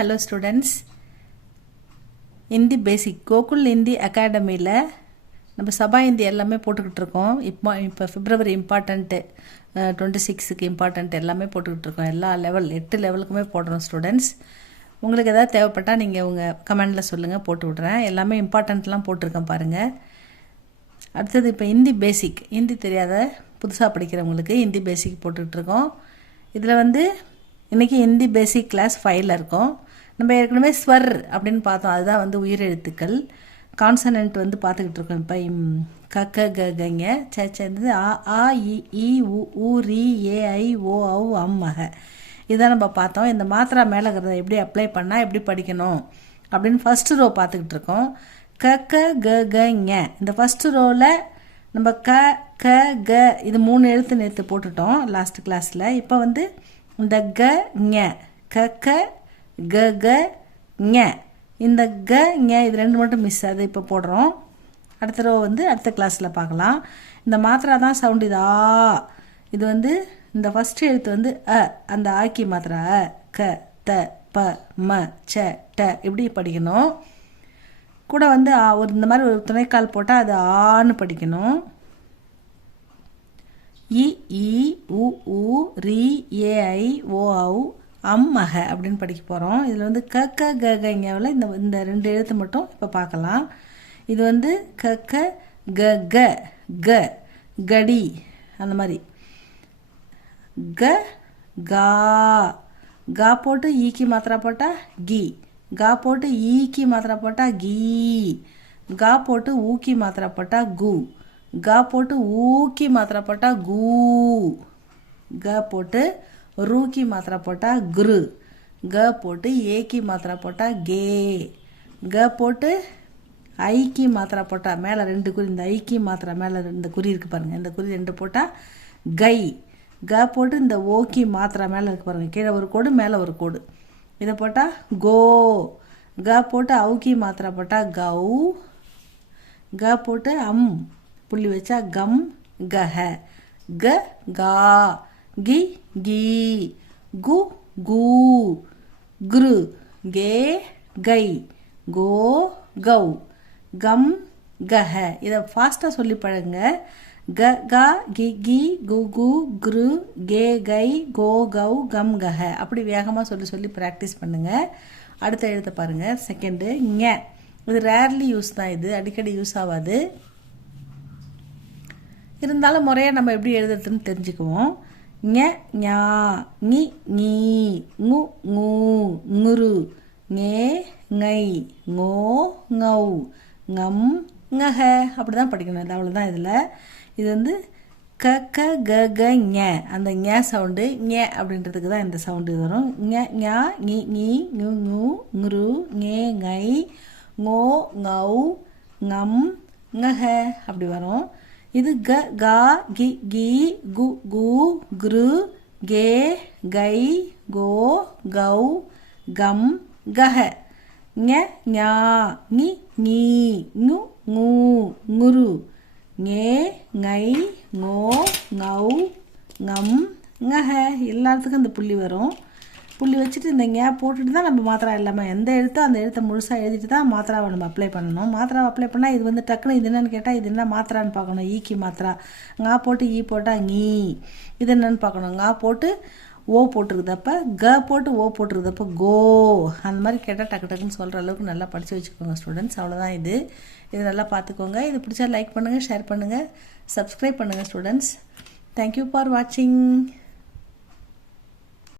Hello students. Hindi basic Gokul Hindi அகாடமியில் நம்ம சபா இந்தி எல்லாமே போட்டுக்கிட்டு இருக்கோம். இப்போ பிப்ரவரி இம்பார்ட்டண்ட்டு 26க்கு இம்பார்ட்டண்ட் எல்லாமே போட்டுக்கிட்டு இருக்கோம். எல்லா 8 லெவலுக்குமே போடுறோம் ஸ்டூடெண்ட்ஸ். உங்களுக்கு எதாவது தேவைப்பட்டால் நீங்கள் உங்கள் கமெண்டில் சொல்லுங்கள், போட்டு விட்றேன். எல்லாமே இம்பார்ட்டண்ட்லாம் போட்டிருக்கேன் பாருங்கள். அடுத்தது இப்போ ஹிந்தி பேசிக், ஹிந்தி தெரியாத புதுசாக படிக்கிறவங்களுக்கு ஹிந்தி பேசிக் போட்டுக்கிட்டுருக்கோம். இதில் இன்றைக்கி ஹிந்தி பேசிக் கிளாஸ் 5ல் இருக்கோம். நம்ம ஏற்கனவே ஸ்வர் அப்படின்னு பார்த்தோம், அதுதான் உயிரெழுத்துக்கள். கான்சனன்ட் பார்த்துக்கிட்டு இருக்கோம். இப்போ க க கங்க சேர்ந்தது ஆ ஆ இ உ ரி ஏ ஐ ஓ ஔ அம் மக, இதான் நம்ம பார்த்தோம். இந்த மாத்திரா மேலே இருக்கிறத எப்படி அப்ளை பண்ணால் எப்படி படிக்கணும் அப்படின்னு ஃபஸ்ட்டு ரோ பார்த்துக்கிட்டு இருக்கோம். க க க க ஞ, இந்த ஃபஸ்ட்டு ரோவில் நம்ம க க க இது 3 எழுத்து நேற்று போட்டுட்டோம் லாஸ்ட் கிளாஸில். இப்போ இந்த க ஞ, க க க க ஞ, இந்த க ஞ இது 2 மட்டும் மிஸ், அது இப்போ போடுறோம். அடுத்த ரோ அடுத்த கிளாஸில் பார்க்கலாம். இந்த மாத்திரா தான் சவுண்ட். இது ஆ, இது இந்த ஃபஸ்ட்டு எழுத்து அ, அந்த ஆக்கி மாத்திரா அ க த ப ம ச ட இப்படி படிக்கணும். கூட ஒரு இந்த மாதிரி ஒரு துணைக்கால் போட்டால் அது ஆன்னு படிக்கணும். இ இ உ உ ரி ஏ ஐ ஓ ஔ அம் மக அப்படின்னு படிக்க போகிறோம். இதில் க க க கவில் இந்த 2 எழுத்து மட்டும் இப்போ பார்க்கலாம். இது க க க க க கடி, அந்த மாதிரி க கா, கா போட்டு ஈக்கி மாத்திரா போட்டால் கி, கா போட்டு ஈக்கி மாத்திரா போட்டால் கீ, கா போட்டு ஊக்கி மாத்திரா போட்டால் கு, கா போட்டு ஊக்கி மாத்திரா போட்டால் கூ, க போட்டு ரூக்கி மாத்திரா போட்டால் குரு, க போட்டு ஏக்கி மாத்திரா போட்டால் கே, க போட்டு ஐக்கி மாத்திரா போட்டால் மேலே 2 குறி, இந்த ஐக்கி மாத்திரா மேலே இந்த குறி இருக்குது பாருங்கள், இந்த குறி 2 போட்டால் கை, க போட்டு இந்த ஓக்கி மாத்திரா மேலே இருக்குது பாருங்கள், கீழே ஒரு கோடு மேலே ஒரு கோடு, இதை போட்டால் கோ, க போட்டு அவுக்கி மாத்திரா போட்டால் கௌ, க போட்டு அம் புள்ளி வச்சா கம் கஹ, க கா, கி கீ, கு கூ, குரு கே கை, கோ கௌ, கம் கஹ. இதை ஃபாஸ்ட்டாக சொல்லி பழங்க. க கா கி கி கு கு குரு கே கை கோ கௌ கம் கஹ, அப்படி வேகமாக சொல்லி ப்ராக்டிஸ் பண்ணுங்கள். அடுத்த எழுத்தை பாருங்கள். செகண்டு ஞ, இது ரேர்லி யூஸ் தான், இது அடிக்கடி யூஸ் ஆகாது. இருந்தாலும் முறையாக நம்ம எப்படி எழுதுறதுன்னு தெரிஞ்சுக்குவோம். ஞ ஞா, ஞி ஞீ, ங்கு ஙூ, ங்குரு, ஞே ngை, ngோ ngௌ, ங்கம் ngஹ, அப்படி தான் படிக்கணும். இது அவ்வளோதான். இது க க க க ஞ, அந்த ஞ சவுண்டு ஞ அப்படின்றதுக்கு தான் இந்த சவுண்டு வரும். ஞ ஞா ஞி ஞீ, ங்கு ங்கு, ங்குரு, ஞே ngை, ngோ ngௌ, ங்கம் ngஹ அப்படி வரும். இது க கா கி கி கு கு குரு கே கை கோ கௌ கம் கஹ, ஞ ஞா ஞி ஞீ, ங்கு ங்கு, ங்குரு, ஞே ngை, ngோ ngௌ, ங்கம் ngஹ. எல்லாத்துக்கும் இந்த புள்ளி வரும். புள்ளி வச்சுட்டு இந்த ஞ போட்டுட்டு தான் நம்ம மாத்திரா எல்லாமே, எந்த எழுத்தோ அந்த எழுத்தை முழுசாக எழுதிட்டு தான் மாத்திராவை நம்ம அப்ளை பண்ணணும். மாத்திராவை அப்ளை பண்ணால் இது டக்குன்னு இது என்னன்னு கேட்டால் இது என்ன மாத்திரான்னு பார்க்கணும். ஈக்கி மாத்திரா, ngா போட்டு ஈ போட்டால் ngீ, இது என்னன்னு பார்க்கணும். ngா போட்டு ஓ போட்டிருக்குதப்ப, க போட்டு ஓ போட்டிருக்குதப்ப கோ, அந்த மாதிரி கேட்டால் டக்கு டக்குன்னு சொல்கிற அளவுக்கு நல்லா படித்து வச்சுக்கோங்க ஸ்டூடெண்ட்ஸ். அவ்வளோதான். இது நல்லா பார்த்துக்கோங்க. இது பிடிச்சா லைக் பண்ணுங்கள், ஷேர் பண்ணுங்கள், சப்ஸ்கிரைப் பண்ணுங்கள் ஸ்டூடெண்ட்ஸ். தேங்க்யூ ஃபார் வாட்சிங்.